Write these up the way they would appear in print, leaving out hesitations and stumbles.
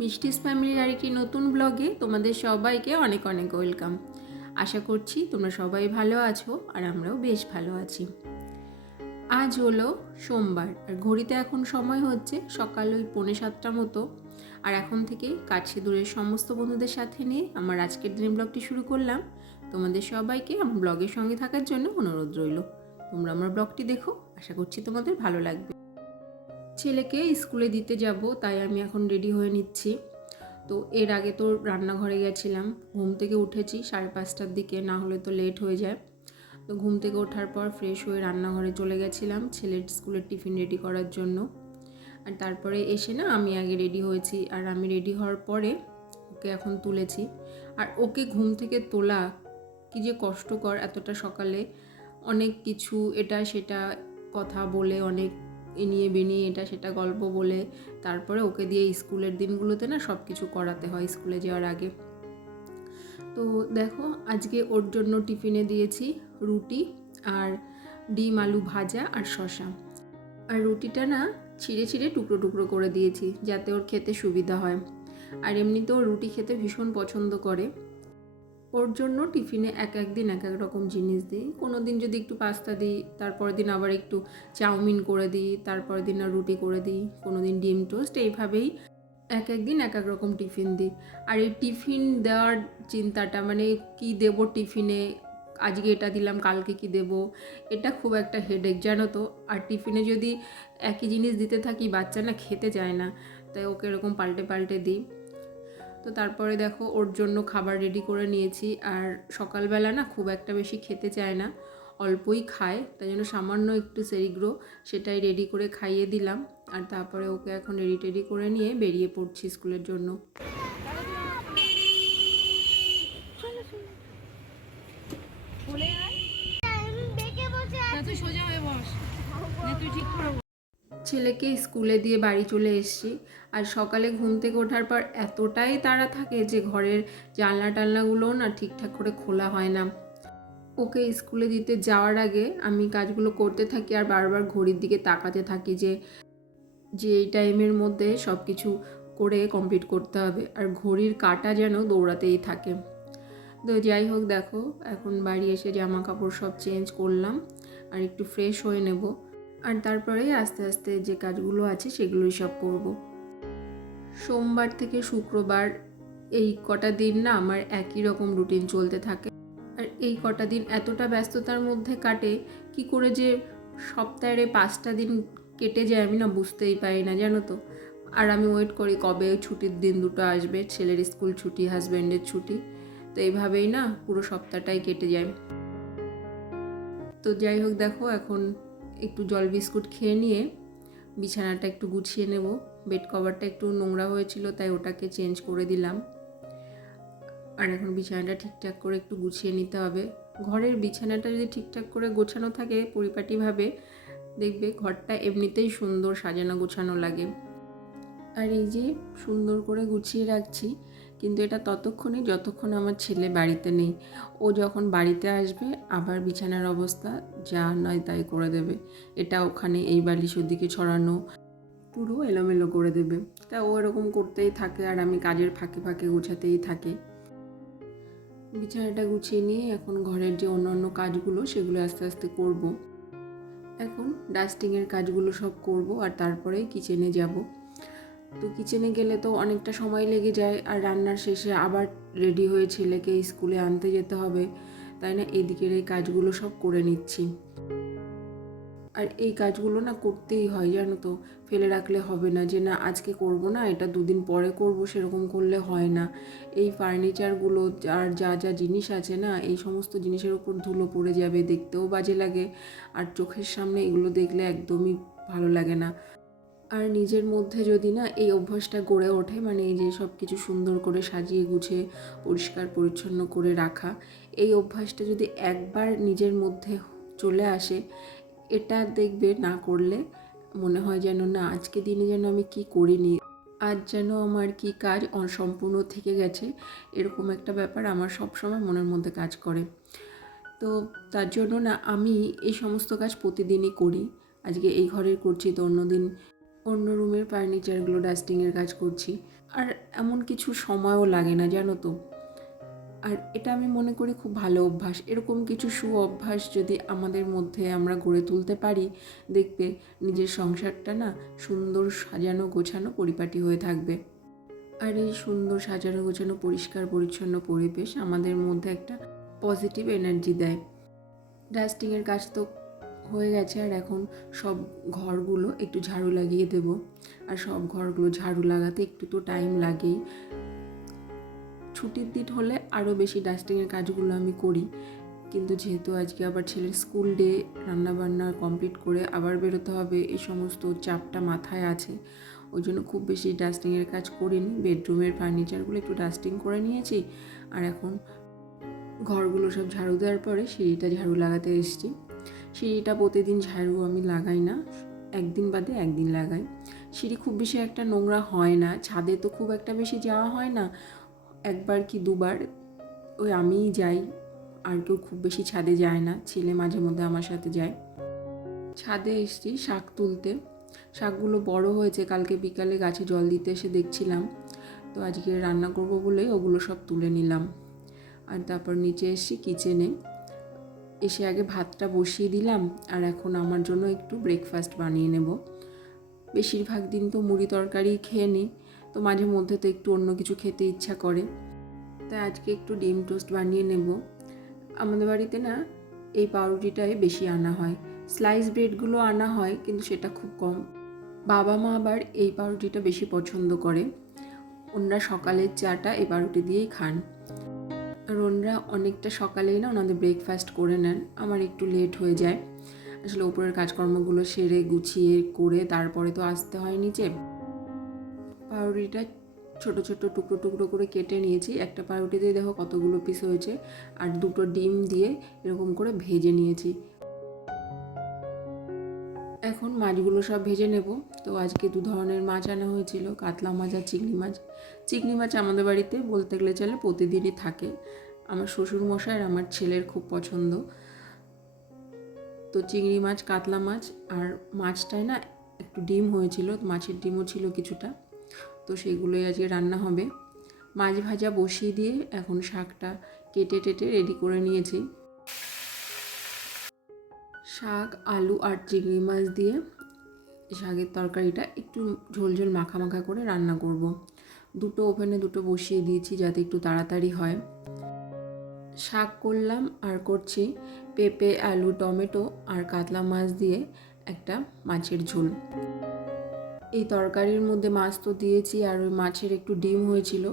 মিষ্টিস ফ্যামিলির আরেকটি নতুন ব্লগে তোমাদের সবাইকে অনেক অনেক ওয়েলকাম। আশা করছি তোমরা সবাই ভালো আছো আর আমরাও বেশ ভালো আছি। আজ হলো সোমবার আর ঘড়িতে এখন সময় হচ্ছে সকাল ওই 6:45 মতো। আর এখন থেকেই কাছে দূরের সমস্ত বন্ধুদের সাথে নিয়ে আমার আজকের দিনের ব্লগটি শুরু করলাম। তোমাদের সবাইকে আমার ব্লগের সঙ্গে থাকার জন্য অনুরোধ রইল। তোমরা আমার ব্লগটি দেখো, আশা করছি তোমাদের ভালো লাগবে। ছেলেকে স্কুলে দিতে যাব, তাই আমি এখন রেডি হয়ে নিচ্ছি। তো এর আগে তো রান্নাঘরে গেছিলাম, ঘুম থেকে উঠেছি 5:30টার দিকে, না হলে তো লেট হয়ে যায়। তো ঘুম থেকে ওঠার পর ফ্রেশ হয়ে রান্নাঘরে চলে গেছিলাম ছেলের স্কুলের টিফিন রেডি করার জন্য। আর তারপরে এসে না আমি আগে রেডি হয়েছি, আর আমি রেডি হওয়ার পরে ওকে এখন তুলেছি। আর ওকে ঘুম থেকে তোলা কি যে কষ্টকর এতটা সকালে, অনেক কিছু এটা সেটা কথা বলে, অনেক এনিয়ে বেনিয়ে এটা সেটা গল্প বলে তারপরে ওকে দিয়ে স্কুলের দিনগুলোতে না সব কিছু করাতে হয় স্কুলে যাওয়ার আগে। তো দেখো আজকে ওর জন্য টিফিনে দিয়েছি রুটি আর ডিম আলু ভাজা আর শসা। আর রুটিটা না ছিঁড়ে ছিঁড়ে টুকরো টুকরো করে দিয়েছি যাতে ওর খেতে সুবিধা হয়। আর এমনিতেও রুটি খেতে ভীষণ পছন্দ করে। ওর জন্য টিফিনে এক দিন এক রকম জিনিস দিই। কোনো দিন যদি একটু পাস্তা দিই, তারপরের দিন আবার একটু চাউমিন করে দিই, তারপরের দিন আর রুটি করে দিই, কোনো দিন ডিম টোস্ট, এইভাবেই এক দিন এক রকম টিফিন দিই। আর এই টিফিন দেওয়ার চিন্তাটা, মানে কি দেবো টিফিনে, আজকে এটা দিলাম কালকে কি দেব, এটা খুব একটা হেডেক জানো তো। আর টিফিনে যদি একই জিনিস দিতে থাকি বাচ্চা না খেতে চায় না, তাই ওকে এরকম পাল্টে পাল্টে দিই। তো তারপরে দেখো ওর জন্য খাবার রেডি করে নিয়েছি। আর সকালবেলা না খুব একটা বেশি খেতে চায় না, অল্পই খায়, তাই জন্য সামান্য একটু সেরিগ্রো সেটাই রেডি করে খাইয়ে দিলাম। আর তারপরে ওকে এখন রেডি করে নিয়ে বেরিয়ে পড়ছি স্কুলের জন্য। ছেলেকে স্কুলে দিয়ে বাড়ি চলে এসেছি। আর সকালে ঘুম থেকে ওঠার পর এতটাই তাড়া থাকে যে ঘরের জানলা টালনাগুলোও না ঠিকঠাক করে খোলা হয় না। ওকে স্কুলে দিতে যাওয়ার আগে আমি কাজগুলো করতে থাকি আর বারবার ঘড়ির দিকে তাকাতে থাকি যে এই টাইমের মধ্যে সব কিছু করে কমপ্লিট করতে হবে। আর ঘড়ির কাঁটা যেন দৌড়াতেই থাকে। তো যাই হোক, দেখো এখন বাড়ি এসে জামা কাপড় সব চেঞ্জ করলাম আর একটু ফ্রেশ হয়ে নেব। আর তারপরেই আস্তে আস্তে যে কাজগুলো আছে সেগুলোই সব করব। সোমবার থেকে শুক্রবার এই কটা দিন না আমার একই রকম রুটিন চলতে থাকে। আর এই কটা দিন এতটা ব্যস্ততার মধ্যে কাটে, কি করে যে সপ্তাহের 5টা দিন কেটে যায় আমি না বুঝতেই পারি না জানো তো। আর আমি ওয়েট করি কবে ওই ছুটির দিন দুটো আসবে, ছেলের স্কুল ছুটি, হাজব্যান্ডের ছুটি। তো এইভাবেই না পুরো সপ্তাহটাই কেটে যায়। তো যাই হোক, দেখো এখন একটু জল বিস্কুট খেয়ে নিয়ে বিছানাটা একটু গুছিয়ে নেব। বেড কভারটা একটু নোংরা হয়েছিল, তাই ওটাকে চেঞ্জ করে দিলাম। আর এখন বিছানাটা ঠিকঠাক করে একটু গুছিয়ে নিতে হবে। ঘরের বিছানাটা যদি ঠিকঠাক করে গোছানো থাকে পরিপাটিভাবে, দেখবে ঘরটা এমনিতেই সুন্দর সাজানো গোছানো লাগে। আর এই যে সুন্দর করে গুছিয়ে রাখছি, কিন্তু এটা ততক্ষণই যতক্ষণ আমার ছেলে বাড়িতে নেই। ও যখন বাড়িতে আসবে আবার বিছানার অবস্থা যা নয় তাই করে দেবে। এটা ওখানে এই বালিশ ওদিকে ছড়ানো, পুরো এলোমেলো করে দেবে। তা ও এরকম করতেই থাকে আর আমি কাজের ফাঁকে ফাঁকে গুছাতেই থাকি। বিছানাটা গুছিয়ে নিয়ে এখন ঘরের যে অন্যান্য কাজগুলো সেগুলো আস্তে আস্তে করব। এখন ডাস্টিংয়ের কাজগুলো সব করব আর তারপরেই কিচেনে যাব। তো কিচেনে গেলে তো অনেকটা সময় লেগে যায়, আর রান্নার শেষে আবার রেডি হয়ে ছেলেকে স্কুলে আনতে যেতে হবে, তাই না এদিকের এই কাজগুলো সব করে নিচ্ছি। আর এই কাজগুলো না করতেই হয় জানো তো, ফেলে রাখলে হবে না, যে না আজকে করব না এটা 2 দিন পরে করব, সেরকম করলে হয় না। এই ফার্নিচারগুলো আর যা যা জিনিস আছে না, এই সমস্ত জিনিসের উপর ধুলো পড়ে যাবে, দেখতেও বাজে লাগে। আর চোখের সামনে এগুলো দেখলে একদমই ভালো লাগে না। আর নিজের মধ্যে যদি না এই অভ্যাসটা গড়ে ওঠে, মানে এই যে সব কিছু সুন্দর করে সাজিয়ে গুছিয়ে পরিষ্কার পরিচ্ছন্ন করে রাখা, এই অভ্যাসটা যদি একবার নিজের মধ্যে চলে আসে, এটা দেখবে না করলে মনে হয় যেন না আজকে দিনে যেন আমি কি করিনি, আজ যেন আমার কি কাজ অসম্পূর্ণ থেকে গেছে, এরকম একটা ব্যাপার আমার সবসময় মনের মধ্যে কাজ করে। তো তার জন্য না আমি এই সমস্ত কাজ প্রতিদিনই করি। আজকে এই ঘরের করছি তো অন্যদিন অন্য রুমের ফার্নিচারগুলো ডাস্টিংয়ের কাজ করছি। আর এমন কিছু সময়ও লাগে না, জানো তো। আর এটা আমি মনে করি খুব ভালো অভ্যাস। এরকম কিছু অভ্যাস যদি আমাদের মধ্যে আমরা গড়ে তুলতে পারি, দেখবে নিজের সংসারটা না সুন্দর সাজানো গোছানো পরিপাটি হয়ে থাকবে। আর এই সুন্দর সাজানো গোছানো পরিষ্কার পরিচ্ছন্ন পরিবেশ আমাদের মধ্যে একটা পজিটিভ এনার্জি দেয়। ডাস্টিংয়ের কাজ তো হয়ে গেছে, আর এখন সব ঘরগুলো একটু ঝাড়ু লাগিয়ে দেব। আর সব ঘরগুলো ঝাড়ু লাগাতে একটু তো টাইম লাগেই। ছুটির দিন হলে আরও বেশি ডাস্টিংয়ের কাজগুলো আমি করি, কিন্তু যেহেতু আজকে আবার ছেলের স্কুল ডে, রান্নাবান্না কমপ্লিট করে আবার বেরোতে হবে, এই সমস্ত চাপটা মাথায় আছে, ওই জন্য খুব বেশি ডাস্টিংয়ের কাজ করিনি। বেডরুমের ফার্নিচারগুলো একটু ডাস্টিং করে নিয়েছি, আর এখন ঘরগুলো সব ঝাড়ু দেওয়ার পরে সিঁড়িটা ঝাড়ু লাগাতে এসেছি। সিঁড়িটা প্রতিদিন ঝাড়ু আমি লাগাই না, একদিন বাদে একদিন লাগাই। সিঁড়ি খুব বেশি একটা নোংরা হয় না, ছাদে তো খুব একটা বেশি যাওয়া হয় না, একবার কি দুবার ওই আমিই যাই, আর কেউ খুব বেশি ছাদে যায় না, ছেলে মাঝে মধ্যে আমার সাথে যায়। ছাদে এসেছি শাক তুলতে। শাকগুলো বড় হয়েছে, কালকে বিকালে গাছে জল দিতে এসে দেখছিলাম, তো আজকে রান্না করব বলেই ওগুলো সব তুলে নিলাম। আর তারপর নিচে এসেছি কিচেনে, এসে আগে ভাতটা বসিয়ে দিলাম, আর এখন আমার জন্য একটু ব্রেকফাস্ট বানিয়ে নেব। বেশিরভাগ দিন তো মুড়ি তরকারি খেয়ে নিই, তো মাঝে মধ্যে তো একটু অন্য কিছু খেতে ইচ্ছা করে, তাই আজকে একটু ডিম টোস্ট বানিয়ে নেব। আমাদের বাড়িতে না এই পাউরুটিটাই বেশি আনা হয়, স্লাইস ব্রেডগুলো আনা হয় কিন্তু সেটা খুব কম। বাবা মা আবার এই পাউরুটিটা বেশি পছন্দ করে, ওনারা সকালের চাটা এই পাউরুটি দিয়েই খান। আর ওনারা অনেকটা সকালেই না ওনাদের ব্রেকফাস্ট করে নেন, আমার একটু লেট হয়ে যায়। আসলে উপরের কাজকর্মগুলো সেরে গুছিয়ে করে তারপরে তো আসতে হয় নিচে। পাউরুটিটা ছোট ছোট টুকরো টুকরো করে কেটে নিয়েছি, একটা পাউরুটিতে দেখো কতগুলো পিস হয়েছে, আর দুটো ডিম দিয়ে এরকম করে ভেজে নিয়েছি। এখন মাছগুলো সব ভেজে নেব। তো আজকে দু ধরনের মাছ আনা হয়েছিল, কাতলা মাছ আর চিংড়ি মাছ। চিংড়ি মাছ আমাদের বাড়িতে বলতে গেলে চলে প্রতিদিনই থাকে, আমার শ্বশুরমশাই আর আমার ছেলের খুব পছন্দ। তো চিংড়ি মাছ, কাতলা মাছ, আর মাছটায় না একটু ডিম হয়েছিল, মাছের ডিমও ছিল কিছুটা, তো সেগুলোই আজকে রান্না হবে। মাছ ভাজা বসিয়ে দিয়ে এখন শাকটা কেটে টেটে রেডি করে নিয়েছি। শাক, আলু আর চিংড়ি মাছ দিয়ে শাকের তরকারিটা একটু ঝোল ঝোল মাখা মাখা করে রান্না করব। দুটো ওভেনে দুটো বসিয়ে দিয়েছি যাতে একটু তাড়াতাড়ি হয়। শাক করলাম, আর করছি পেঁপে, আলু, টমেটো আর কাতলা মাছ দিয়ে একটা মাছের ঝোল। এই তরকারির মধ্যে মাছ তো দিয়েছি, আর ওই মাছের একটু ডিম হয়েছিল,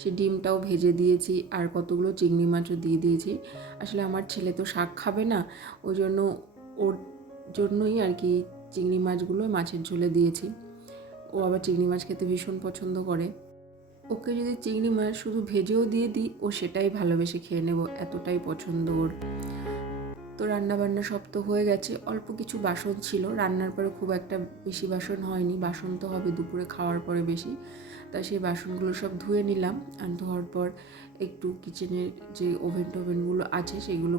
সেই ডিমটাও ভেজে দিয়েছি, আর কতগুলো চিংড়ি মাছও দিয়ে দিয়েছি। আসলে আমার ছেলে তো শাক খাবে না, ওই জন্য ওর জন্যই আর কি চিংড়ি মাছগুলো মাছের ঝোলে দিয়েছি। ও আবার চিংড়ি মাছ খেতে ভীষণ পছন্দ করে, ওকে যদি চিংড়ি মাছ শুধু ভেজেও দিয়ে দিই ও সেটাই ভালোবেসে খেয়ে নেব, এতটাই পছন্দ ওর। তো রান্নাবান্না সব তো হয়ে গেছে, অল্প কিছু বাসন ছিল, রান্নার পরে খুব একটা বেশি বাসন হয়নি, বাসন তো হবে দুপুরে খাওয়ার পরে বেশি, তাই সেই বাসনগুলো সব ধুয়ে নিলাম। আর ধোয়ার পর একটু কিচেনের যে ওভেনগুলো আছে সেগুলো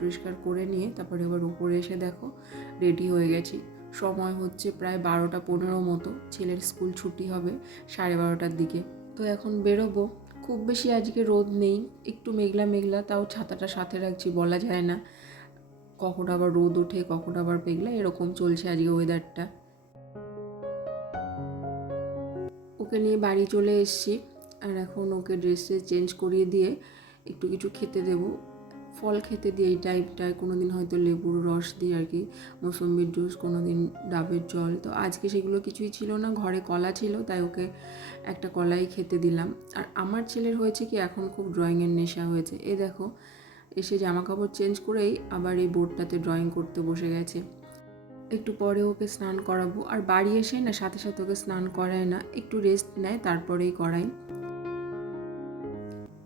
পরিষ্কার করে নিয়ে তারপরে আবার উপরে এসে দেখো রেডি হয়ে গেছি। সময় হচ্ছে প্রায় 12টা 15 মতো, ছেলের স্কুল ছুটি হবে 12:30টার দিকে। তো এখন বেরোবো, খুব বেশি আজকে রোদ নেই, একটু মেঘলা মেঘলা, তাও ছাতাটা সাথে রাখছি, বলা যায় না কখন আবার রোদ ওঠে কখন আবার মেঘলা, এরকম চলছে আজকে ওয়েদারটা। ওকে নিয়ে বাড়ি চলে এসেছি, আর এখন ওকে ড্রেসে চেঞ্জ করিয়ে দিয়ে একটু কিছু খেতে দেব, ফল খেতে দিয়ে এই টাইপটায়, কোনো দিন হয়তো লেবুর রস দিয়ে আর কি, মৌসম্বির জুস, কোনো দিন ডাবের জল। তো আজকে সেগুলো কিছুই ছিল না, ঘরে কলা ছিল, তাই ওকে একটা কলাই খেতে দিলাম। আর আমার ছেলের হয়েছে কি এখন খুব ড্রয়িংয়ের নেশা হয়েছে, এ দেখো এসে জামা কাপড় চেঞ্জ করেই আবার এই বোর্ডটাতে ড্রয়িং করতে বসে গেছে। একটু পরে ওকে স্নান করাবো, আর বাড়ি এসে না সাথে সাথে ওকে স্নান করায় না, একটু রেস্ট নেয় তারপরেই করাই।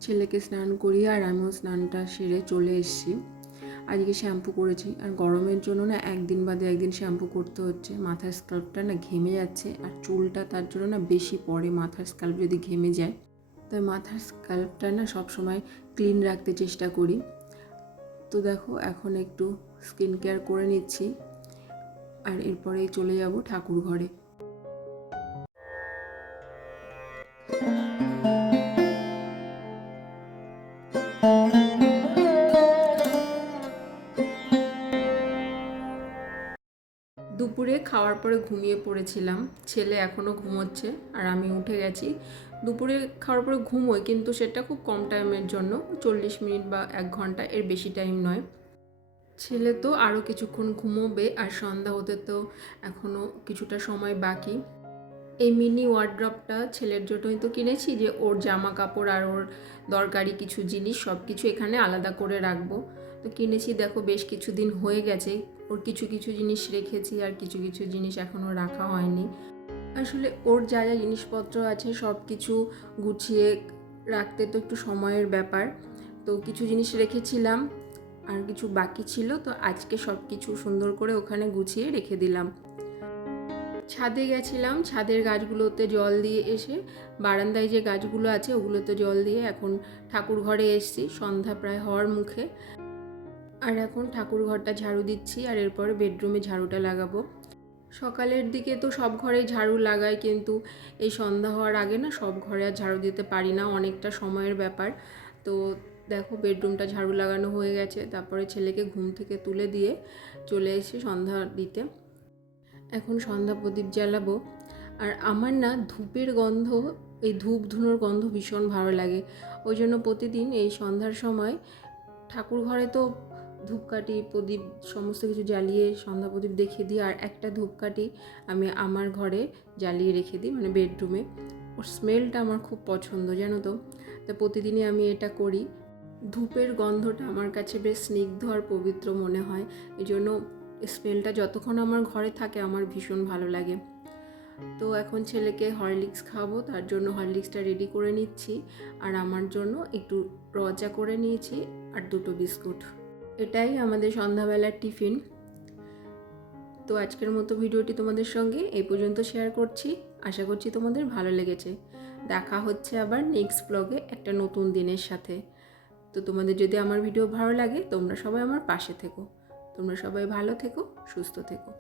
ছেলেকে স্নান করিয়ে আর আমিও স্নানটা সেরে চলে এসেছি। আজকে শ্যাম্পু করেছি, আর গরমের জন্য না একদিন বাদে একদিন শ্যাম্পু করতে হচ্ছে, মাথার স্কাল্পটা না ঘেমে যাচ্ছে, আর চুলটা তার জন্য না বেশি পড়ে, মাথার স্কাল্প যদি ঘেমে যায়, তাই মাথার স্কাল্পটা না সবসময় ক্লিন রাখতে চেষ্টা করি। তো দেখো এখন একটু স্কিন কেয়ার করে নিচ্ছি, আর এরপরেই চলে যাব ঠাকুর ঘরে। দুপুরে খাওয়ার পরে ঘুমিয়ে পড়েছিলাম, ছেলে এখনও ঘুমোচ্ছে আর আমি উঠে গেছি। দুপুরে খাওয়ার পরে ঘুমোই, কিন্তু সেটা খুব কম টাইমের জন্য, 40 মিনিট বা 1 ঘন্টা, এর বেশি টাইম নয়। ছেলে তো আরও কিছুক্ষণ ঘুমোবে, আর সন্ধ্যা হতে তো এখনও কিছুটা সময় বাকি। এই মিনি ওয়ার্ড্রপটা ছেলের জন্যই তো কিনেছি, যে ওর জামা কাপড় আর ওর দরকারি কিছু জিনিস সব কিছু এখানে আলাদা করে রাখবো। তো কিনেছি, দেখো বেশ কিছুদিন হয়ে গেছে। ওর কিছু কিছু জিনিস রেখেছি আর কিছু কিছু জিনিস এখনও রাখা হয়নি। আসলে ওর যা যা জিনিসপত্র আছে সব কিছু গুছিয়ে রাখতে তো একটু সময়ের ব্যাপার। তো কিছু জিনিস রেখেছিলাম আর কিছু বাকি ছিল, তো আজকে সব কিছু সুন্দর করে ওখানে গুছিয়ে রেখে দিলাম। ছাদে গেছিলাম, ছাদের গাছগুলোতে জল দিয়ে এসে বারান্দায় যে গাছগুলো আছে ওগুলোতে জল দিয়ে এখন ঠাকুর ঘরে এসেছি, সন্ধ্যা প্রায় হওয়ার মুখে। আর এখন ঠাকুর ঘরটা ঝাড়ু দিচ্ছি, আর এরপরে বেডরুমে ঝাড়ুটা লাগাবো। সকালের দিকে তো সব ঘরে ঝাড়ু লাগাই, কিন্তু এই সন্ধ্যা হওয়ার আগে না সব ঘরে আর ঝাড়ু দিতে পারি না, অনেকটা সময়ের ব্যাপার। তো দেখো বেডরুমটা ঝাড়ু লাগানো হয়ে গেছে, তারপরে ছেলেকে ঘুম থেকে তুলে দিয়ে চলে এসে সন্ধ্যা দিতে। এখন সন্ধ্যা প্রদীপ জ্বালাবো। আর আমার না ধূপের গন্ধ, এই ধূপ ধুনোর গন্ধ ভীষণ ভালো লাগে। ওই জন্য প্রতিদিন এই সন্ধ্যার সময় ঠাকুর ঘরে তো ধূপকাঠি প্রদীপ সমস্ত কিছু জ্বালিয়ে সন্ধ্যা প্রদীপ দেখিয়ে দিই, আর একটা ধূপকাঠি আমি আমার ঘরে জ্বালিয়ে রেখে দিই, মানে বেডরুমে। ওর স্মেলটা আমার খুব পছন্দ, জানো তো। তো প্রতিদিনই আমি এটা করি। ধূপের গন্ধটা আমার কাছে বেশ স্নিগ্ধ আর পবিত্র মনে হয়, এই জন্য স্মেলটা যতক্ষণ আমার ঘরে থাকে আমার ভীষণ ভালো লাগে। তো এখন ছেলেকে হরলিক্স খাওয়াবো, তার জন্য হরলিক্সটা রেডি করে নিচ্ছি। আর আমার জন্য একটু রচা করে নিয়েছি আর 2টো বিস্কুট। এটাই আমাদের সন্ধ্যাবেলার টিফিন। তো আজকের মতো ভিডিওটি তোমাদের সঙ্গে এই পর্যন্ত শেয়ার করছি। আশা করছি তোমাদের ভালো লেগেছে। দেখা হচ্ছে আবার নেক্সট ব্লগে একটা নতুন দিনের সাথে। তো তোমাদের যদি আমার ভিডিও ভালো লাগে তোমরা সবাই আমার পাশে থেকো। তোমরা সবাই ভালো থেকো, সুস্থ থেকো।